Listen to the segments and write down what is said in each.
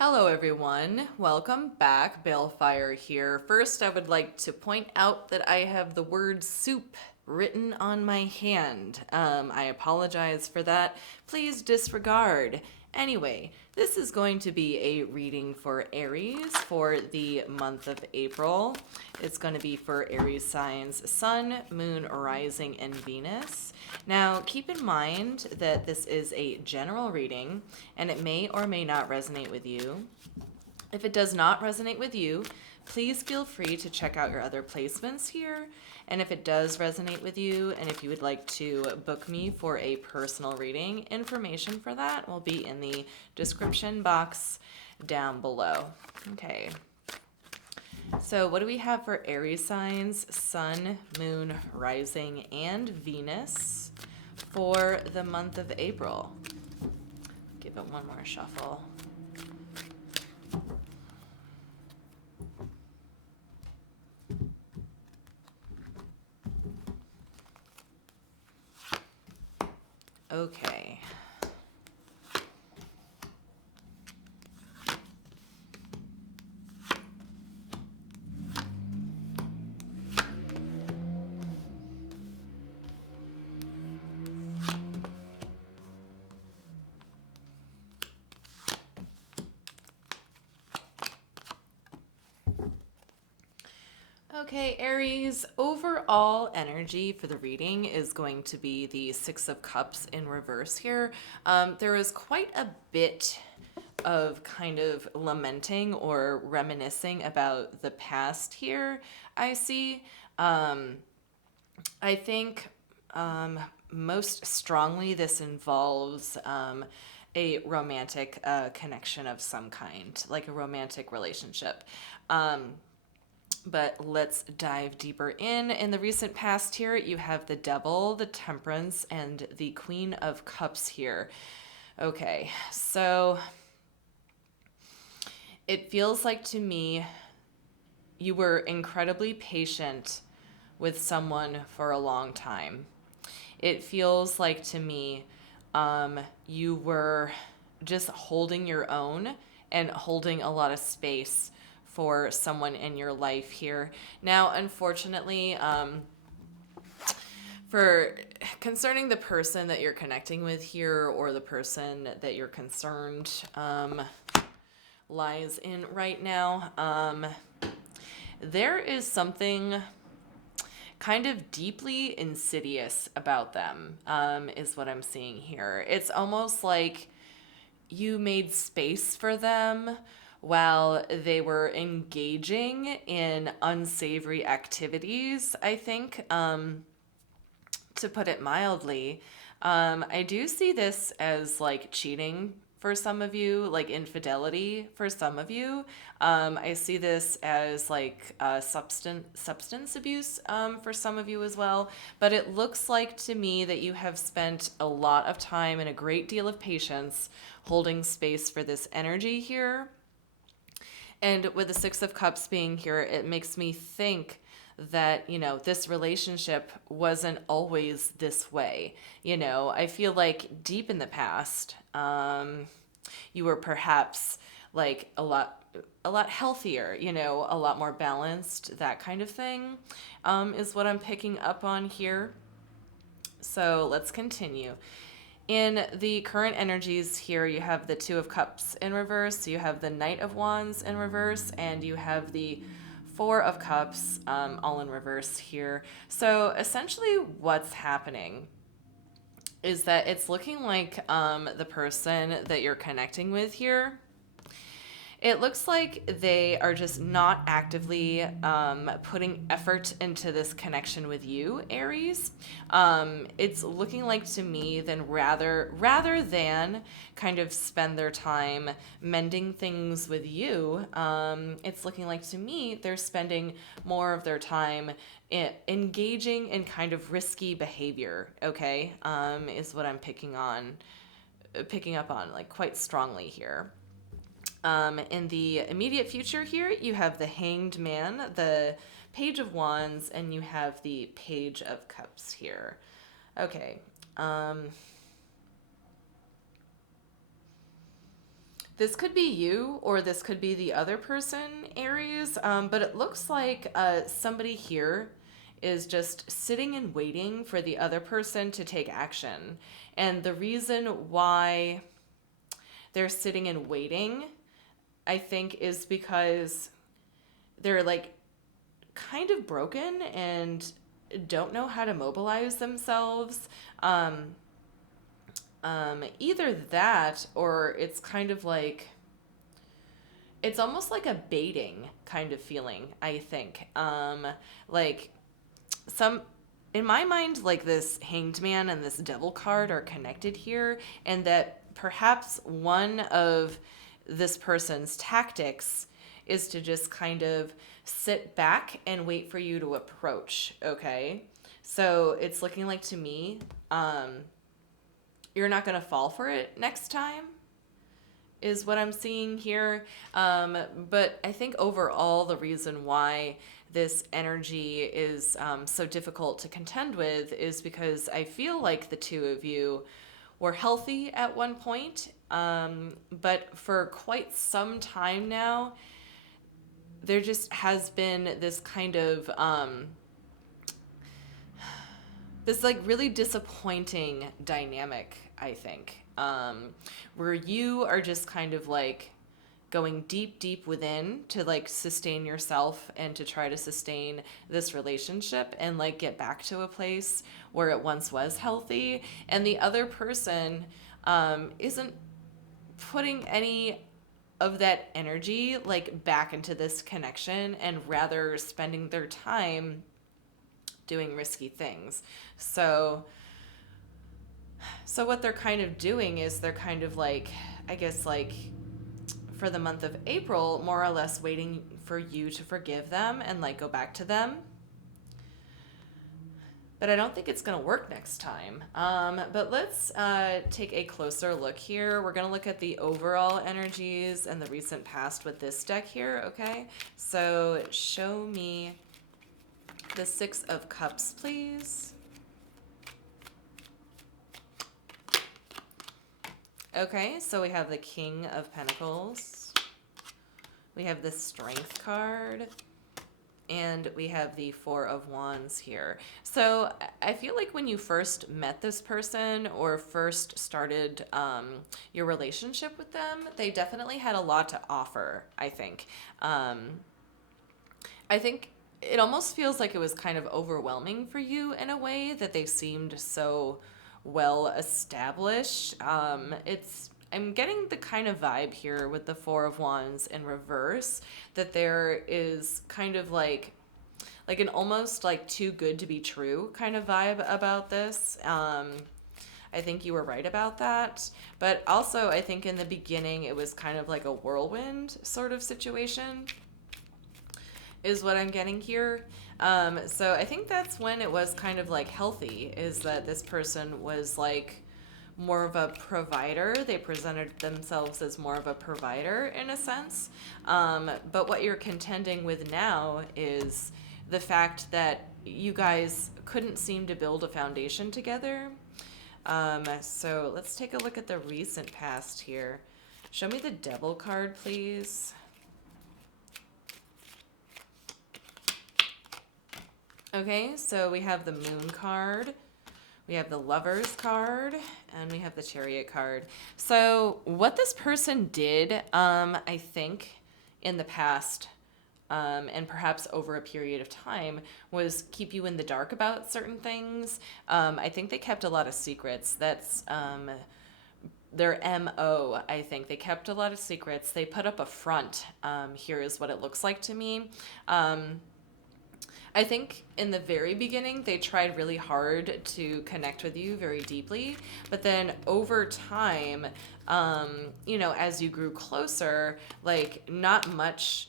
Hello, everyone. Welcome back. Balefire here. First, I would like to point out that I have the word soup written on my hand. I apologize for that. Please disregard. Anyway, this is going to be a reading for Aries for the month of April. It's going to be for Aries signs Sun, Moon, Rising, and Venus. Now, keep in mind that this is a general reading and it may or may not resonate with you. If it does not resonate with you, please feel free to check out your other placements here. And if it does resonate with you, and if you would like to book me for a personal reading, information for that will be in the description box down below. Okay. So what do we have for Aries signs, Sun, Moon, Rising, and Venus for the month of April? Give it one more shuffle. Okay. Okay, Aries, overall energy for the reading is going to be the Six of Cups in reverse here. There is quite a bit of kind of lamenting or reminiscing about the past here, I see. I think most strongly this involves a romantic connection of some kind, like a romantic relationship. But let's dive deeper in. In the recent past here, you have the Devil, the Temperance, and the Queen of Cups here. Okay, so it feels like to me you were incredibly patient with someone for a long time. It feels like to me you were just holding your own and holding a lot of space for someone in your life here. Now, unfortunately, for concerning the person that you're connecting with here or the person that you're concerned lies in right now, there is something kind of deeply insidious about them, is what I'm seeing here. It's almost like you made space for them while they were engaging in unsavory activities, I think, to put it mildly. I do see this as like cheating for some of you, like infidelity for some of you. I see this as like substance abuse for some of you as well. But it looks like to me that you have spent a lot of time and a great deal of patience holding space for this energy here. And with the Six of Cups being here, it makes me think that, this relationship wasn't always this way. I feel like deep in the past, you were perhaps like a lot healthier, a lot more balanced, that kind of thing, is what I'm picking up on here. So let's continue. In the current energies here, you have the Two of Cups in reverse, you have the Knight of Wands in reverse, and you have the Four of Cups all in reverse here. So essentially what's happening is that it's looking like the person that you're connecting with here, it looks like they are just not actively putting effort into this connection with you, Aries. It's looking like to me then rather than kind of spend their time mending things with you, it's looking like to me they're spending more of their time engaging in kind of risky behavior. Okay, is what I'm picking up on like quite strongly here. In the immediate future here, you have the Hanged Man, the Page of Wands, and you have the Page of Cups here. Okay. This could be you or this could be the other person, Aries, but it looks like somebody here is just sitting and waiting for the other person to take action. And the reason why they're sitting and waiting, I think, is because they're like kind of broken and don't know how to mobilize themselves. Either that or it's kind of like it's almost like a baiting kind of feeling, I think. Like some in my mind, like this hanged man and this devil card are connected here, and that perhaps one of this person's tactics is to just kind of sit back and wait for you to approach, okay? So it's looking like to me, you're not going to fall for it next time, is what I'm seeing here. But I think overall, the reason why this energy is so difficult to contend with is because I feel like the two of you were healthy at one point, but for quite some time now, there just has been this kind of this like really disappointing dynamic, I think, where you are just kind of like going deep within to like sustain yourself and to try to sustain this relationship and like get back to a place where it once was healthy, and the other person isn't putting any of that energy like back into this connection and rather spending their time doing risky things. So what they're kind of doing is they're kind of like, I guess, like for the month of April, more or less waiting for you to forgive them and like go back to them. But I don't think it's going to work next time. But let's take a closer look here. We're going to look at the overall energies and the recent past with this deck here, okay? So show me the Six of Cups, please. Okay, so we have the King of Pentacles. We have the Strength card. And we have the Four of Wands here. So I feel like when you first met this person or first started your relationship with them, they definitely had a lot to offer, I think. I think it almost feels like it was kind of overwhelming for you in a way that they seemed so well established. I'm getting the kind of vibe here with the Four of Wands in reverse that there is kind of like an almost like too good to be true kind of vibe about this. I think you were right about that. But also I think in the beginning it was kind of like a whirlwind sort of situation is what I'm getting here. So I think that's when it was kind of like healthy, is that this person was like more of a provider. They presented themselves as more of a provider in a sense. But what you're contending with now is the fact that you guys couldn't seem to build a foundation together. So let's take a look at the recent past here. Show me the Devil card, please. Okay, so we have the Moon card. We have the Lovers card, and we have the Chariot card. So what this person did, I think, in the past, and perhaps over a period of time, was keep you in the dark about certain things. I think they kept a lot of secrets. That's their MO, I think. They kept a lot of secrets. They put up a front. Here is what it looks like to me. I think in the very beginning, they tried really hard to connect with you very deeply. But then over time, as you grew closer, like not much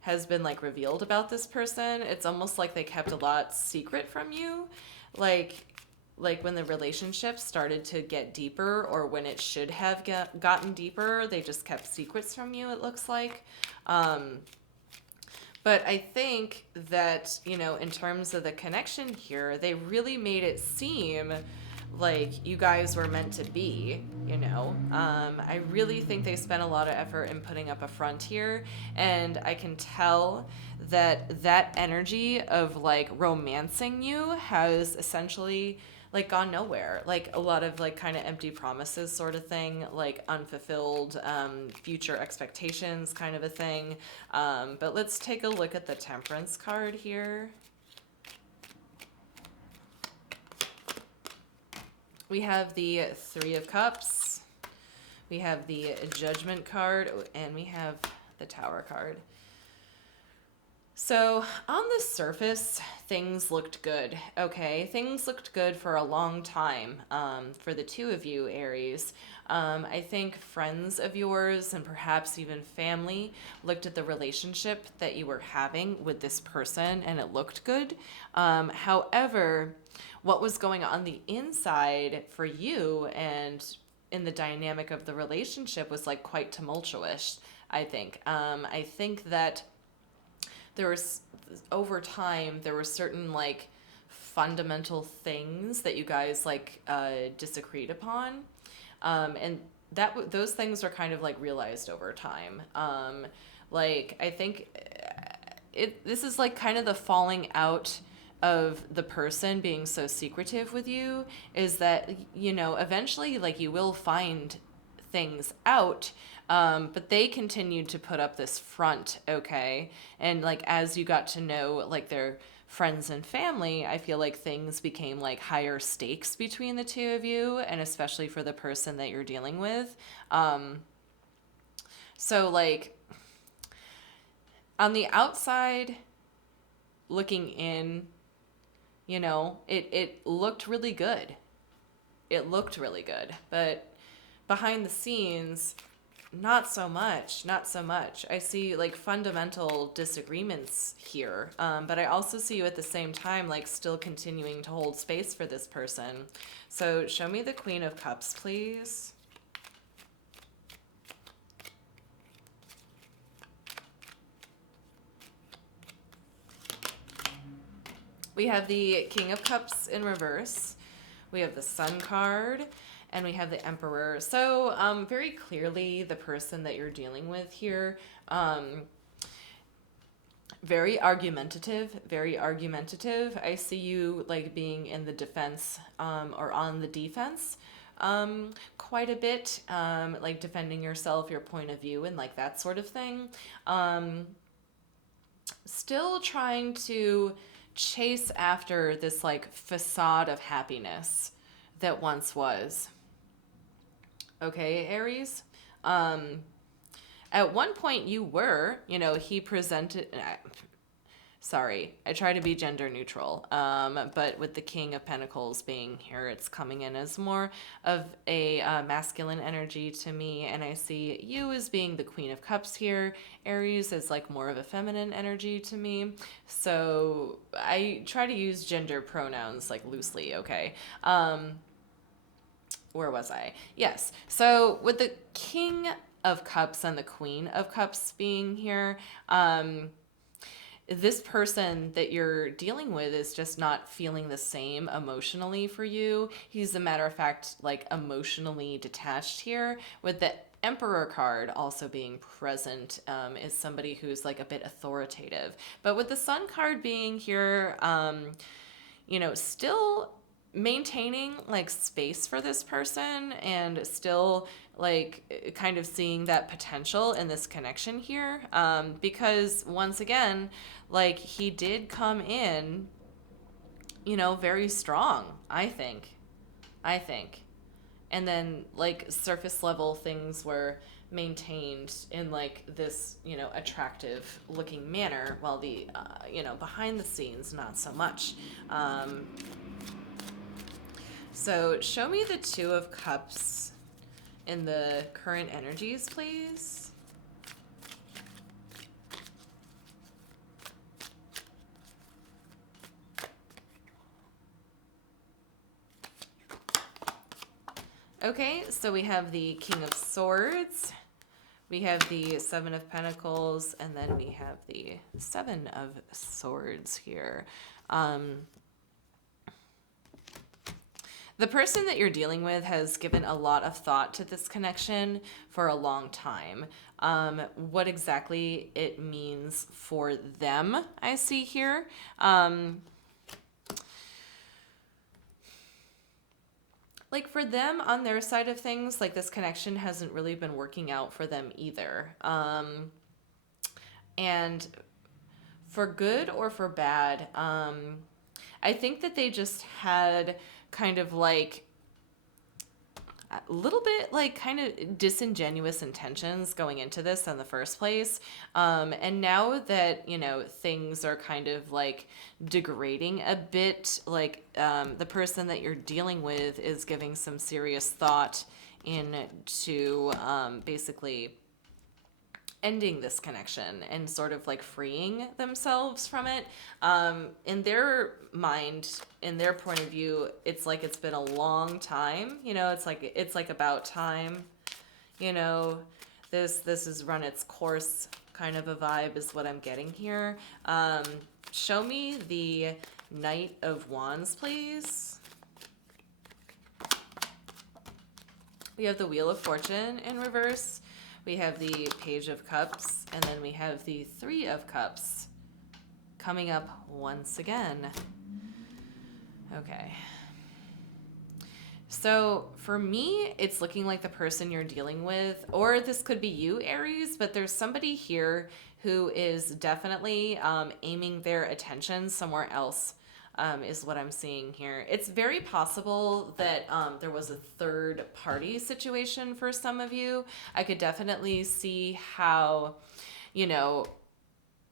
has been like revealed about this person. It's almost like they kept a lot secret from you. Like when the relationship started to get deeper, or when it should have gotten deeper, they just kept secrets from you, it looks like. But I think that, in terms of the connection here, they really made it seem like you guys were meant to be, you know. I really think they spent a lot of effort in putting up a front here, and I can tell that that energy of like romancing you has essentially like gone nowhere. Like a lot of like kind of empty promises sort of thing, like unfulfilled future expectations kind of a thing. But let's take a look at the Temperance card here. We have the Three of Cups, we have the Judgment card, and we have the Tower card. So on the surface, things looked good, okay? Things looked good for a long time for the two of you, Aries. I think friends of yours and perhaps even family looked at the relationship that you were having with this person and it looked good. However, what was going on the inside for you and in the dynamic of the relationship was like quite tumultuous, I think. I think that there was, over time, there were certain like fundamental things that you guys like disagreed upon. And those things are kind of like realized over time. Like I think this is like kind of the falling out of the person being so secretive with you, is that, you know, eventually like you will find things out, but they continued to put up this front, okay? And like as you got to know like their friends and family, I feel like things became like higher stakes between the two of you, and especially for the person that you're dealing with. So like on the outside looking in, you know, it looked really good. It looked really good, but behind the scenes, not so much. Not so much. I see like fundamental disagreements here, but I also see you at the same time like still continuing to hold space for this person. So show me the Queen of Cups, please. We have the King of Cups in reverse. We have the Sun card. And we have the Emperor. So very clearly the person that you're dealing with here, very argumentative, very argumentative. I see you like being in the defense or on the defense quite a bit, like defending yourself, your point of view, and like that sort of thing. Still trying to chase after this like facade of happiness that once was. Okay, Aries? At one point you were, you know, he presented, sorry, I try to be gender neutral, but with the King of Pentacles being here, it's coming in as more of a masculine energy to me, and I see you as being the Queen of Cups here. Aries is like more of a feminine energy to me, so I try to use gender pronouns like loosely, okay? Where was I? Yes. So with the King of Cups and the Queen of Cups being here, this person that you're dealing with is just not feeling the same emotionally for you. He's, a matter of fact, like emotionally detached here. With the Emperor card also being present, is somebody who's like a bit authoritative. But with the Sun card being here, you know, still maintaining like space for this person and still like kind of seeing that potential in this connection here, because once again, like he did come in, you know, very strong, I think, and then like surface level things were maintained in like this, you know, attractive looking manner, while the you know, behind the scenes not so much. So show me the Two of Cups in the current energies, please. Okay, so we have the King of Swords, we have the Seven of Pentacles, and then we have the Seven of Swords here. The person that you're dealing with has given a lot of thought to this connection for a long time. What exactly it means for them, I see here. Like for them on their side of things, like this connection hasn't really been working out for them either. And for good or for bad, I think that they just had kind of like a little bit like kind of disingenuous intentions going into this in the first place. And now that, things are kind of like degrading a bit, like the person that you're dealing with is giving some serious thought into basically ending this connection and sort of like freeing themselves from it. In their mind, in their point of view, it's like it's been a long time. It's like about time. You know, this has run its course. Kind of a vibe is what I'm getting here. Show me the Knight of Wands, please. We have the Wheel of Fortune in reverse. We have the Page of Cups, and then we have the Three of Cups coming up once again. Okay. So for me, it's looking like the person you're dealing with, or this could be you, Aries, but there's somebody here who is definitely aiming their attention somewhere else. Is what I'm seeing here. It's very possible that there was a third party situation for some of you. I could definitely see how,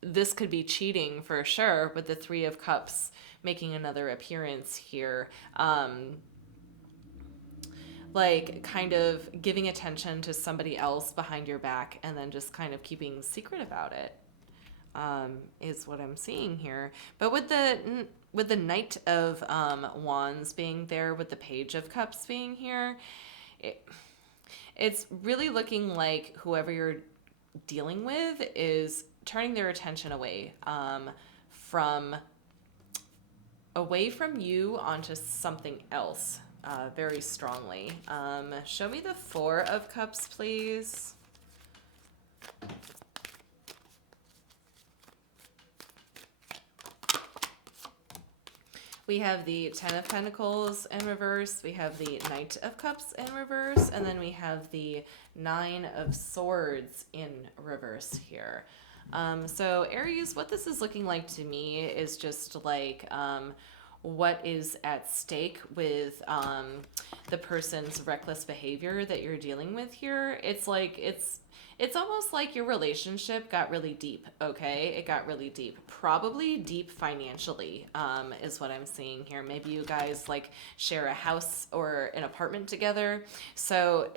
this could be cheating for sure, with the Three of Cups making another appearance here. Like kind of giving attention to somebody else behind your back and then just kind of keeping secret about it. Is what I'm seeing here. But with the Knight of Wands being there, with the Page of Cups being here, it's really looking like whoever you're dealing with is turning their attention away from you onto something else very strongly. Show me the Four of Cups, please. We have the Ten of Pentacles in reverse, we have the Knight of Cups in reverse, and then we have the Nine of Swords in reverse here. So Aries, what this is looking like to me is just like what is at stake with the person's reckless behavior that you're dealing with here. It's almost like your relationship got really deep, okay? It got really deep. Probably deep financially, is what I'm seeing here. Maybe you guys like share a house or an apartment together. So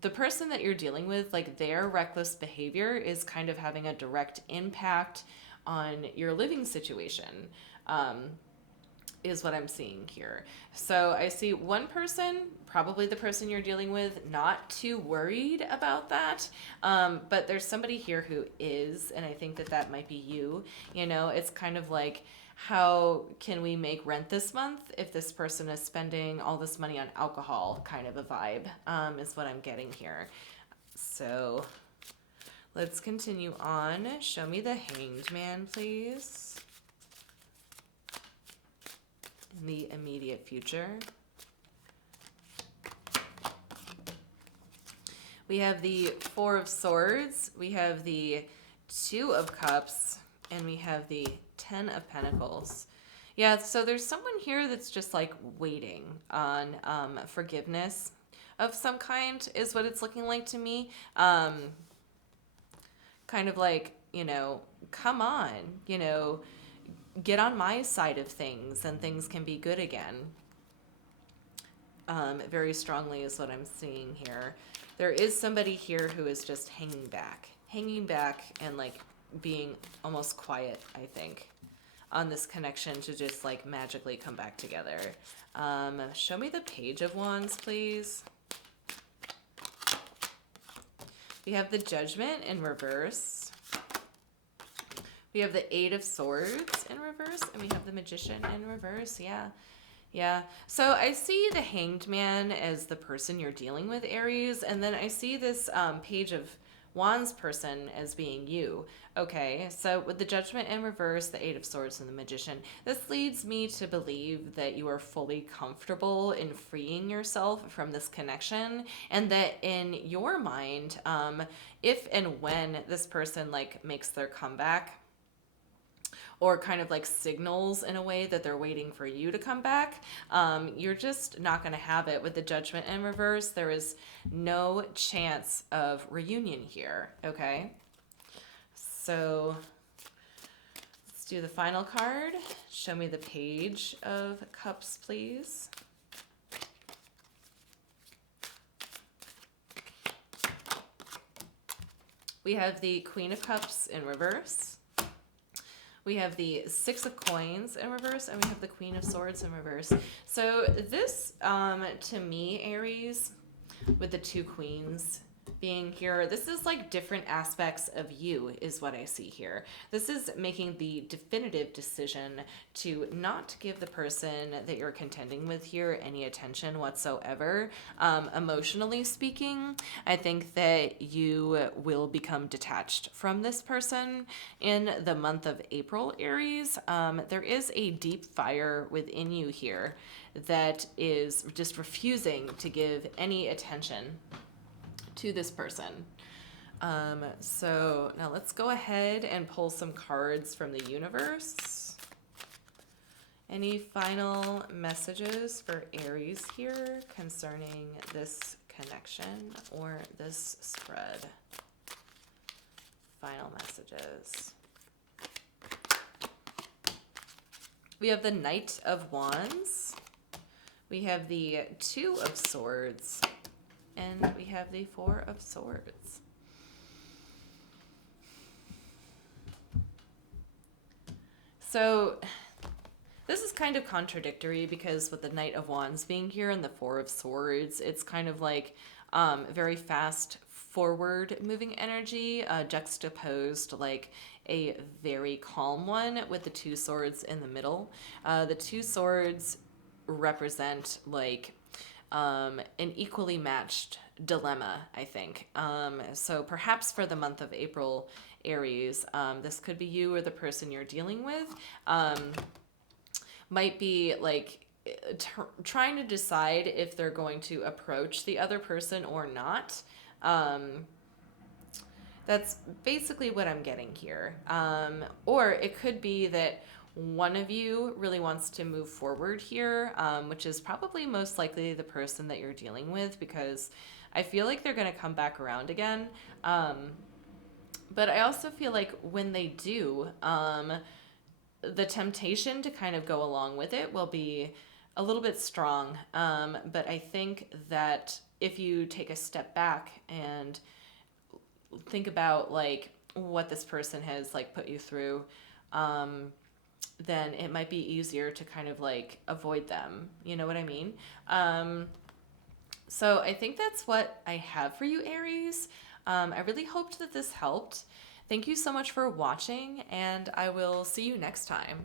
the person that you're dealing with, like their reckless behavior is kind of having a direct impact on your living situation. Is what I'm seeing here. So I see one person, probably the person you're dealing with, not too worried about that. But there's somebody here who is, and I think that might be you. It's kind of like, how can we make rent this month if this person is spending all this money on alcohol, kind of a vibe, is what I'm getting here. So let's continue on. Show me the Hanged Man, please. In the immediate future. We have the Four of Swords, we have the Two of Cups, and we have the Ten of Pentacles. Yeah, so there's someone here that's just like waiting on forgiveness of some kind, is what it's looking like to me. Kind of like, come on, get on my side of things and things can be good again. Very strongly is what I'm seeing here. There is somebody here who is just hanging back and like being almost quiet, I think, on this connection to just like magically come back together. Show me the Page of Wands, please. We have the Judgment in reverse. We have the Eight of Swords in reverse, and we have the Magician in reverse. Yeah. Yeah. So I see the Hanged Man as the person you're dealing with, Aries, and then I see this Page of Wands person as being you. Okay, so with the Judgment in reverse, the Eight of Swords, and the Magician, this leads me to believe that you are fully comfortable in freeing yourself from this connection, and that in your mind, if and when this person like makes their comeback, or kind of like signals in a way that they're waiting for you to come back, you're just not going to have it. With the Judgment in reverse, there is no chance of reunion here. Okay, so let's do the final card. Show me the Page of Cups, please. We have the Queen of Cups in reverse. We have the Six of Coins in reverse, and we have the Queen of Swords in reverse. So this, to me, Aries, with the two queens being here, this is like different aspects of you is what I see here. This is making the definitive decision to not give the person that you're contending with here any attention whatsoever. Emotionally speaking, I think that you will become detached from this person in the month of April, Aries. There is a deep fire within you here that is just refusing to give any attention to this person. So now let's go ahead and pull some cards from the universe. Any final messages for Aries here concerning this connection or this spread? Final messages. We have the Knight of Wands. We have the Two of Swords. And we have the Four of Swords. So this is kind of contradictory because with the Knight of Wands being here and the Four of Swords, it's kind of like very fast forward moving energy, juxtaposed like a very calm one with the two swords in the middle. The two swords represent like an equally matched dilemma, I think. So perhaps for the month of April, Aries, this could be you or the person you're dealing with. Might be like trying to decide if they're going to approach the other person or not. That's basically what I'm getting here. Or it could be that one of you really wants to move forward here, which is probably most likely the person that you're dealing with, because I feel like they're going to come back around again. But I also feel like when they do, the temptation to kind of go along with it will be a little bit strong. But I think that if you take a step back and think about like what this person has like put you through, then it might be easier to kind of like avoid them. You know what I mean? So I think that's what I have for you, Aries. I really hoped that this helped. Thank you so much for watching, and I will see you next time.